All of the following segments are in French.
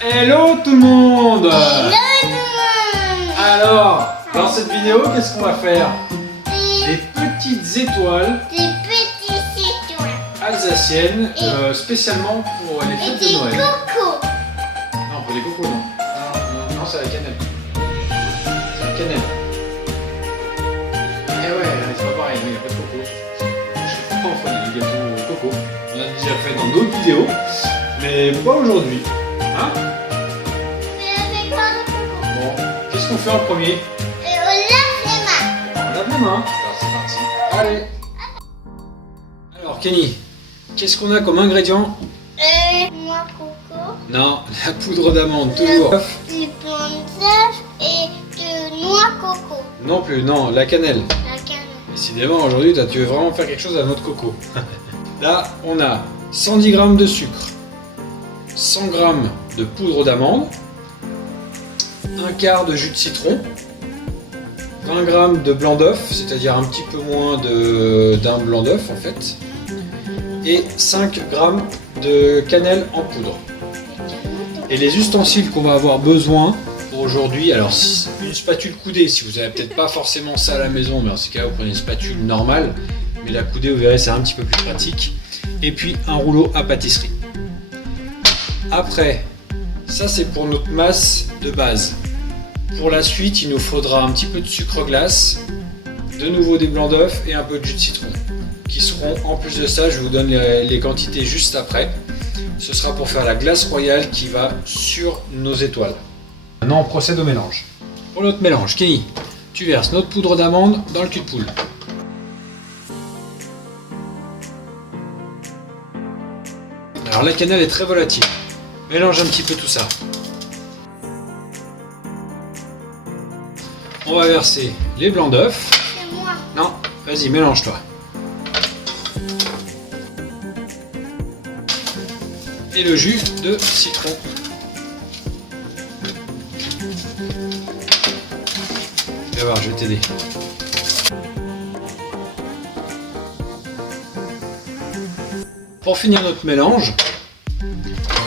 Hello tout le monde. Hello tout le monde. Alors, dans cette vidéo, qu'est-ce qu'on va faire? Des Des petites étoiles petits étoiles. alsaciennes, spécialement pour les Et fêtes des de Noël. cocos. Non, pour les cocos, non. Non, c'est la cannelle. C'est la cannelle. Eh ouais, c'est pas pareil, il n'y a pas de coco. Je sais pas, on fait des gâteaux au coco. On a déjà fait dans d'autres vidéos, mais pas aujourd'hui. Hein? Mais avec quoi le coco? Bon, qu'est-ce qu'on fait en premier? On lave les mains. On lave les mains. Alors c'est parti. Allez. Alors Kenny, qu'est-ce qu'on a comme ingrédient? Noix coco. Non, la poudre d'amande, toujours. Du blanc d'œuf et de noix coco. Non plus, non, la cannelle. La cannelle. Décidément, aujourd'hui, tu veux vraiment faire quelque chose à notre coco. Là, on a 110 g de sucre, 100 g de poudre d'amande, un quart de jus de citron, 20 g de blanc d'œuf, c'est-à-dire un petit peu moins d'un blanc d'œuf en fait, et 5 g de cannelle en poudre. Et les ustensiles qu'on va avoir besoin pour aujourd'hui, alors une spatule coudée, si vous n'avez peut-être pas forcément ça à la maison, mais en ce cas vous prenez une spatule normale, mais la coudée vous verrez c'est un petit peu plus pratique, et puis un rouleau à pâtisserie. Après, ça c'est pour notre masse de base. Pour la suite, il nous faudra un petit peu de sucre glace, de nouveau des blancs d'œufs et un peu de jus de citron, qui seront, en plus de ça, je vous donne les quantités juste après. Ce sera pour faire la glace royale qui va sur nos étoiles. Maintenant, on procède au mélange. Pour notre mélange, Kenny, tu verses notre poudre d'amande dans le cul de poule. Alors la cannelle est très volatile. Mélange un petit peu tout ça. On va verser les blancs d'œufs. C'est moi. Non, vas-y, mélange-toi. Et le jus de citron. Tu vas voir, je vais t'aider. Pour finir notre mélange,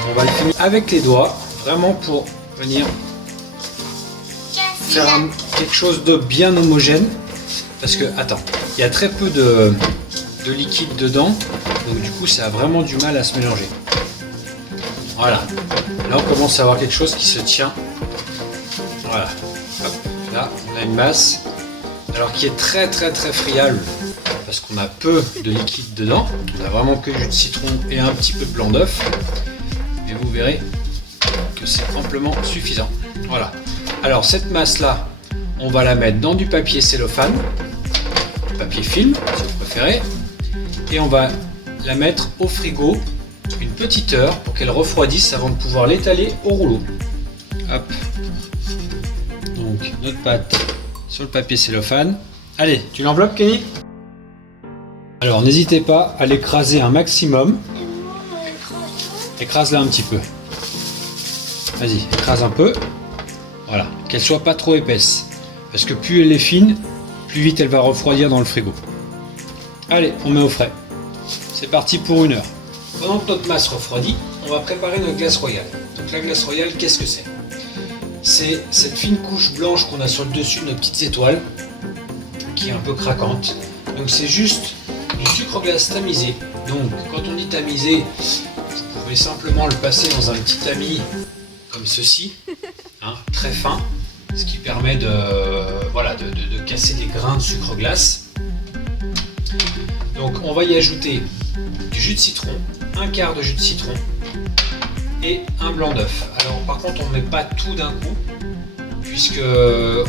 on va le finir avec les doigts, vraiment pour venir faire quelque chose de bien homogène. Parce que, attends, il y a très peu de liquide dedans, donc du coup ça a vraiment du mal à se mélanger. Voilà, là on commence à avoir quelque chose qui se tient. Voilà, hop, là on a une masse, alors qui est très friable, parce qu'on a peu de liquide dedans. On a vraiment que du jus de citron et un petit peu de blanc d'œuf. Et vous verrez que c'est amplement suffisant. Voilà. Alors cette masse là, on va la mettre dans du papier cellophane, papier film si vous préférez, et on va la mettre au frigo une petite heure pour qu'elle refroidisse avant de pouvoir l'étaler au rouleau. Hop. Donc notre pâte sur le papier cellophane. Allez, tu l'enveloppes Kenny? Alors n'hésitez pas à l'écraser un maximum. Et moi, mon écran. Écrase-la un petit peu. Vas-y, écrase un peu. Voilà, qu'elle soit pas trop épaisse. Parce que plus elle est fine, plus vite elle va refroidir dans le frigo. Allez, on met au frais. C'est parti pour 1 heure. Pendant que notre masse refroidit, on va préparer notre glace royale. Donc la glace royale, qu'est-ce que c'est? C'est cette fine couche blanche qu'on a sur le dessus de nos petites étoiles, qui est un peu craquante. Donc c'est juste du sucre glace tamisé. Donc quand on dit tamisé, vous pouvez simplement le passer dans un petit tamis comme ceci, hein, très fin, ce qui permet de casser des grains de sucre glace. Donc on va y ajouter du jus de citron, un quart de jus de citron et un blanc d'œuf. Alors par contre on ne met pas tout d'un coup, puisque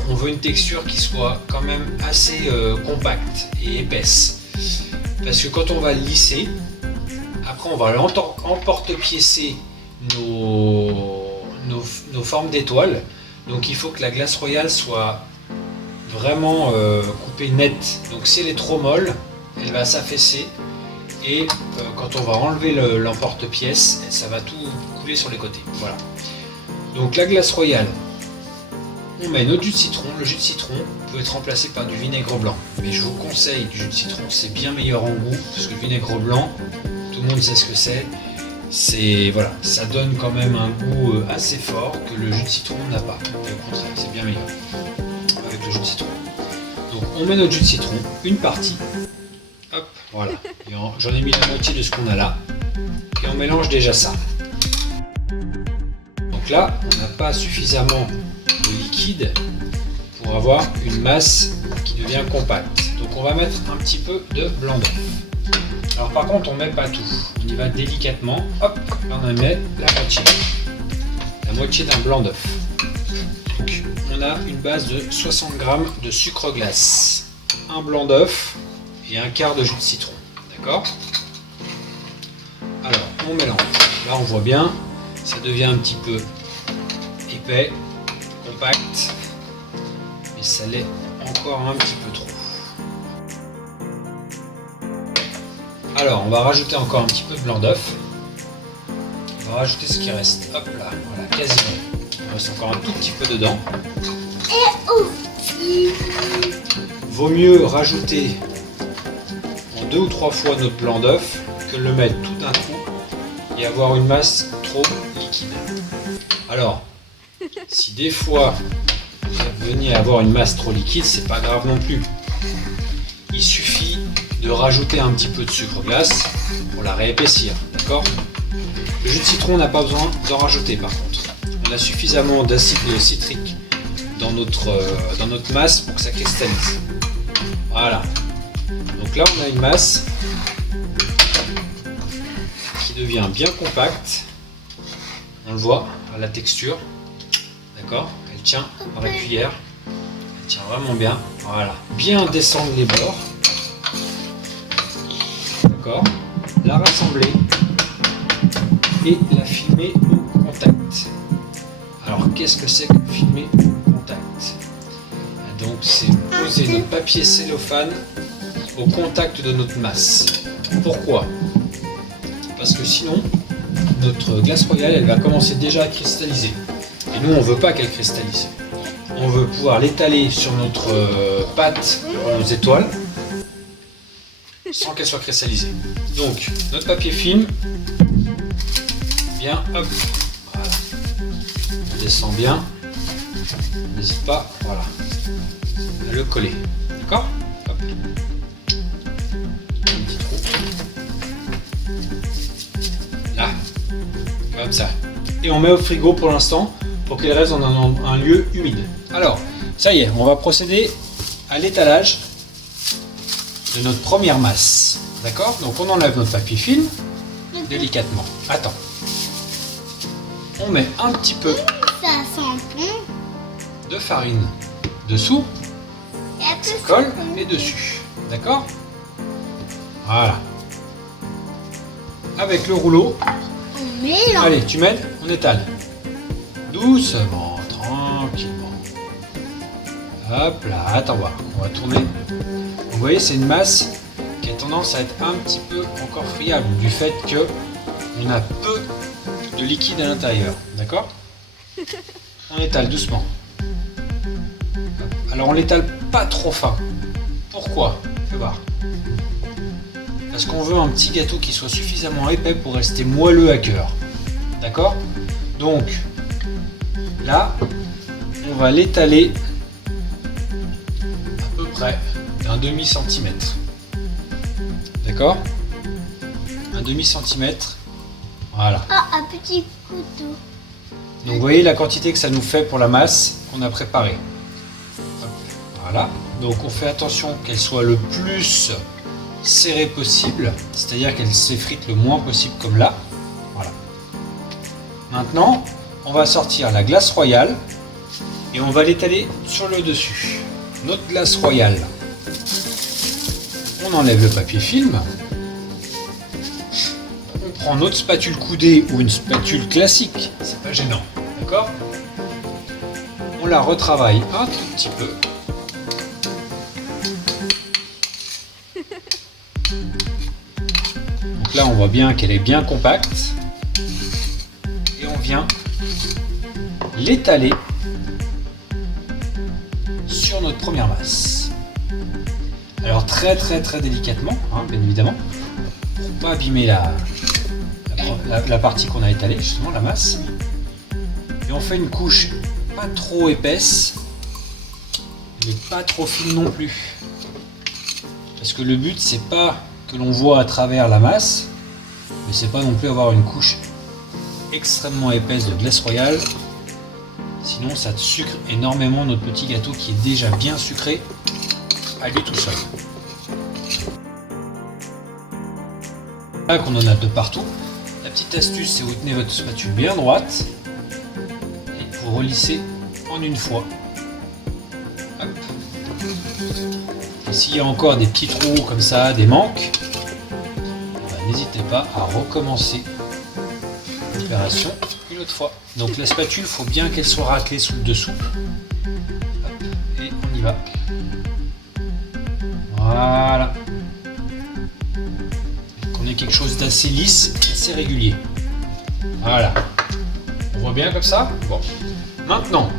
on veut une texture qui soit quand même assez compacte et épaisse. Parce que quand on va le lisser, après on va emporte-piécer nos formes d'étoiles. Donc il faut que la glace royale soit vraiment coupée nette. Donc si elle est trop molle, elle va s'affaisser. Et quand on va enlever l'emporte-pièce, ça va tout couler sur les côtés. Voilà. Donc la glace royale, on met notre jus de citron. Le jus de citron peut être remplacé par du vinaigre blanc. Mais je vous conseille du jus de citron, c'est bien meilleur en goût. Parce que le vinaigre blanc, tout le monde sait ce que c'est. voilà, ça donne quand même un goût assez fort que le jus de citron n'a pas. Au contraire, c'est bien meilleur avec le jus de citron. Donc on met notre jus de citron, une partie, hop, voilà. J'en ai mis la moitié de ce qu'on a là, et on mélange déjà ça. Donc là, on n'a pas suffisamment de liquide pour avoir une masse qui devient compacte. Donc on va mettre un petit peu de blanc d'œuf. Alors par contre, on ne met pas tout. On y va délicatement. Hop, là on en met la moitié. La moitié d'un blanc d'œuf. Donc on a une base de 60 g de sucre glace, un blanc d'œuf et un quart de jus de citron. D'accord? Alors on mélange. Là on voit bien, ça devient un petit peu épais, compact, mais ça l'est encore un petit peu trop. Alors, on va rajouter encore un petit peu de blanc d'œuf. On va rajouter ce qui reste. Hop là, voilà, quasiment. Il reste encore un tout petit peu dedans. Vaut mieux rajouter en 2 ou 3 fois notre blanc d'œuf que le mettre tout d'un coup et avoir une masse trop liquide. Alors, si des fois vous venez avoir une masse trop liquide, c'est pas grave non plus. Il suffit de rajouter un petit peu de sucre glace pour la réépaissir, d'accord? Le jus de citron, on n'a pas besoin d'en rajouter par contre. On a suffisamment d'acide citrique dans notre masse pour que ça cristallise. Voilà. Donc là, on a une masse qui devient bien compacte. On le voit à la texture, d'accord? Elle tient par la cuillère. Elle tient vraiment bien. Voilà. Bien descendre les bords. D'accord, la rassembler et la filmer au contact. Alors qu'est-ce que c'est que filmer au contact? Donc c'est poser notre papier cellophane au contact de notre masse. Pourquoi? Parce que sinon notre glace royale elle va commencer déjà à cristalliser. Et nous on ne veut pas qu'elle cristallise. On veut pouvoir l'étaler sur notre pâte, nos étoiles, sans qu'elle soit cristallisée. Donc, notre papier film, bien, hop, voilà. On descend bien, n'hésite pas, voilà, à le coller, d'accord? Hop. Un petit trou. Là, comme ça. Et on met au frigo pour l'instant, pour qu'il reste dans un lieu humide. Alors, ça y est, on va procéder à l'étalage de notre première masse. D'accord? Donc on enlève notre papier film délicatement. Attends. On met un petit peu de farine dessous. Ça colle et dessus. D'accord? Voilà. Avec le rouleau. Allez, tu m'aides? On étale. Doucement, tranquillement. Hop là, attends voir. On va tourner. Vous voyez, c'est une masse qui a tendance à être un petit peu encore friable du fait que on a peu de liquide à l'intérieur, d'accord? On étale doucement. Alors on l'étale pas trop fin. Pourquoi? Fais voir. Parce qu'on veut un petit gâteau qui soit suffisamment épais pour rester moelleux à cœur, d'accord? Donc là, on va l'étaler à peu près d'un demi-centimètre. D'accord? Un demi-centimètre. Voilà. Ah, un petit couteau. Donc vous voyez la quantité que ça nous fait pour la masse qu'on a préparée. Voilà. Donc on fait attention qu'elle soit le plus serrée possible, c'est-à-dire qu'elle s'effrite le moins possible comme là. Voilà. Maintenant, on va sortir la glace royale et on va l'étaler sur le dessus. Notre glace royale. On enlève le papier film. On prend notre spatule coudée ou une spatule classique, c'est pas gênant, d'accord? On la retravaille un tout petit peu. Donc là, on voit bien qu'elle est bien compacte. Et on vient l'étaler sur notre première masse. Alors très délicatement, hein, bien évidemment, pour pas abîmer la partie qu'on a étalée, justement la masse. Et on fait une couche pas trop épaisse, mais pas trop fine non plus. Parce que le but, c'est pas que l'on voit à travers la masse, mais c'est pas non plus avoir une couche extrêmement épaisse de glace royale. Sinon, ça sucre énormément notre petit gâteau qui est déjà bien sucré à lui tout seul. Là qu'on en a de partout. La petite astuce, c'est vous tenez votre spatule bien droite et vous relissez en une fois. Hop. Et s'il y a encore des petits trous comme ça, des manques, n'hésitez pas à recommencer l'opération une autre fois. Donc la spatule, il faut bien qu'elle soit raclée sous le dessous. Hop. Et on y va. Voilà. Qu'on ait quelque chose d'assez lisse, assez régulier. Voilà. On voit bien comme ça? Bon. Maintenant,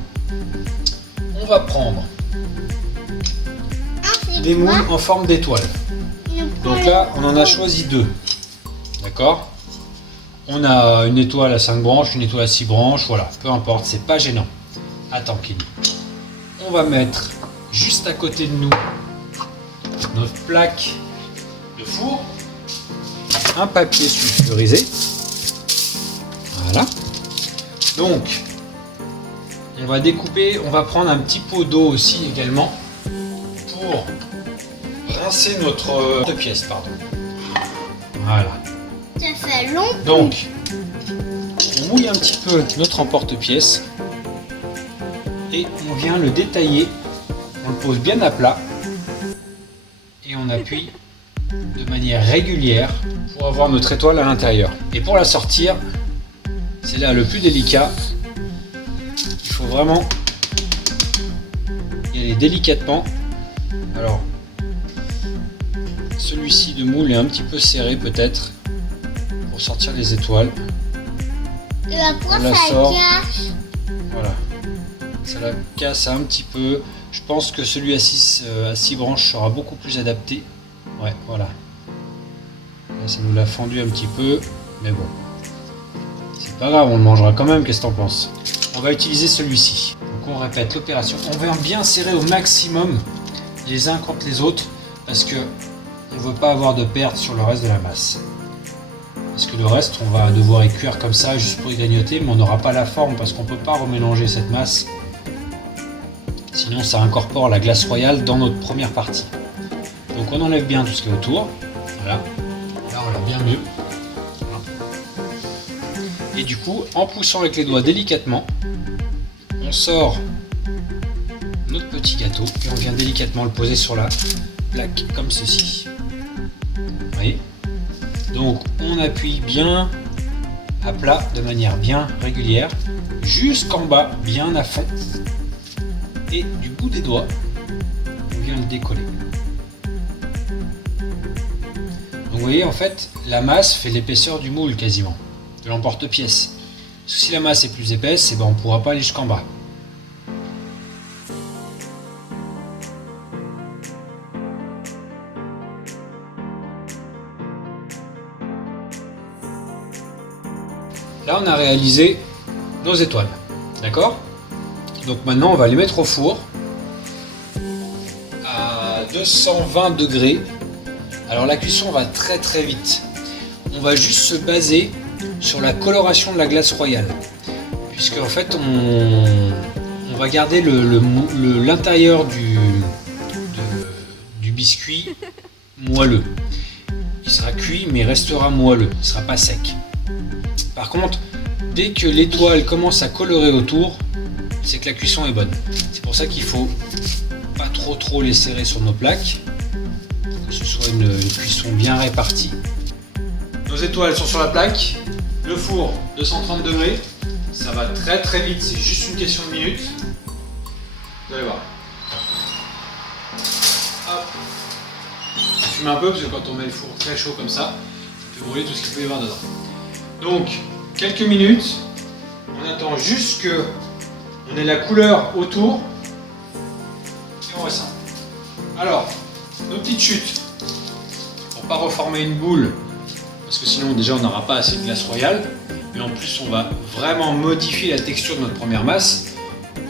on va prendre des moules en forme d'étoile. Donc là, on en a choisi 2. D'accord? On a une étoile à 5 branches, une étoile à 6 branches, voilà, peu importe, c'est pas gênant. Attends, Kelly. On va mettre juste à côté de nous notre plaque de four, un papier sulfurisé. Voilà. Donc, on va découper, on va prendre un petit pot d'eau aussi également pour rincer notre pièce, pardon. Voilà. Ça fait long. Donc, on mouille un petit peu notre emporte-pièce et on vient le détailler. On le pose bien à plat et on appuie de manière régulière pour avoir notre étoile à l'intérieur. Et pour la sortir, c'est là le plus délicat. Il faut vraiment y aller délicatement. Alors, celui-ci de moule est un petit peu serré peut-être pour sortir les étoiles. Et après, On la ça sort. cache. Voilà. Ça la casse un petit peu. Je pense que celui à 6 branches sera beaucoup plus adapté. Ouais, voilà. Là, ça nous l'a fendu un petit peu. Mais bon. C'est pas grave, on le mangera quand même. Qu'est-ce que t'en penses? On va utiliser celui-ci. Donc on répète l'opération. On va bien serrer au maximum les uns contre les autres. Parce que on ne veut pas avoir de perte sur le reste de la masse. Parce que le reste, on va devoir y cuire comme ça juste pour y grignoter, mais on n'aura pas la forme parce qu'on ne peut pas remélanger cette masse. Sinon, ça incorpore la glace royale dans notre première partie. Donc on enlève bien tout ce qui est autour. Voilà. Là, on l'a bien mieux. Voilà. Et du coup, en poussant avec les doigts délicatement, on sort notre petit gâteau et on vient délicatement le poser sur la plaque comme ceci. Vous voyez? Donc on appuie bien à plat de manière bien régulière jusqu'en bas, bien à fond, et du bout des doigts on vient le décoller. Donc vous voyez, en fait la masse fait l'épaisseur du moule quasiment, de l'emporte-pièce. Si la masse est plus épaisse, on ne pourra pas aller jusqu'en bas. Là, on a réalisé nos étoiles, d'accord? Donc maintenant, on va les mettre au four à 220 degrés. Alors la cuisson va très très vite. On va juste se baser sur la coloration de la glace royale, puisque en fait, on va garder l'intérieur du biscuit moelleux. Il sera cuit, mais il restera moelleux, il ne sera pas sec. Par contre, dès que l'étoile commence à colorer autour, c'est que la cuisson est bonne. C'est pour ça qu'il faut pas trop les serrer sur nos plaques, que ce soit une cuisson bien répartie. Nos étoiles sont sur la plaque, le four 230 degrés, ça va très très vite, c'est juste une question de minutes. Vous allez voir. Hop. On fume un peu parce que quand on met le four très chaud comme ça peut brûler tout ce qu'il peut y avoir dedans. Donc, quelques minutes, on attend juste que on ait la couleur autour et on ressent. Alors, nos petites chutes, pour pas reformer une boule, parce que sinon déjà on n'aura pas assez de glace royale. Et en plus on va vraiment modifier la texture de notre première masse.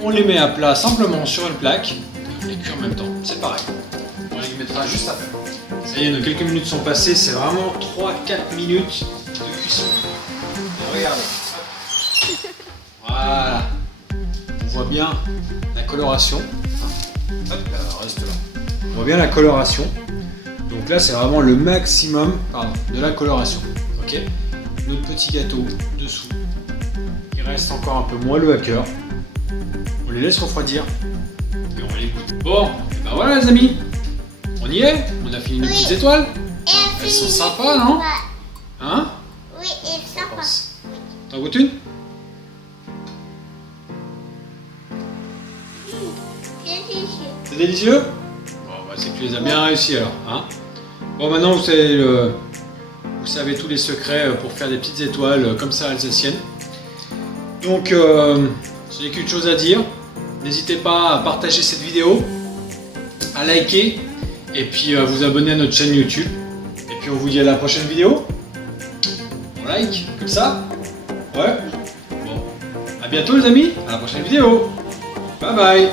On les met à plat simplement sur une plaque, et on les cuit en même temps, c'est pareil. On les mettra juste après. Ça y est, nos quelques minutes sont passées, c'est vraiment 3-4 minutes de cuisson. Et regardez. Voilà. On voit bien la coloration. Hop là, reste là. On voit bien la coloration. Donc là, c'est vraiment le maximum de la coloration. Ok. Notre petit gâteau dessous. Il reste encore un peu moelleux à cœur. On les laisse refroidir et on les goûte. Bon, et ben voilà les amis. On y est. On a fini nos petites étoiles. Elles sont sympas, non? Hein? Oui, et sympa. T'en goûtes une? C'est délicieux? Bon, bah, c'est que tu les as bien réussi alors. Hein, bon, maintenant vous savez tous les secrets pour faire des petites étoiles comme ça alsaciennes. Donc, j'ai qu'une chose à dire. N'hésitez pas à partager cette vidéo, à liker et puis à vous abonner à notre chaîne YouTube. Et puis on vous dit à la prochaine vidéo. On like, comme ça. Ouais. Bon. À bientôt les amis. À la prochaine vidéo. Bye bye.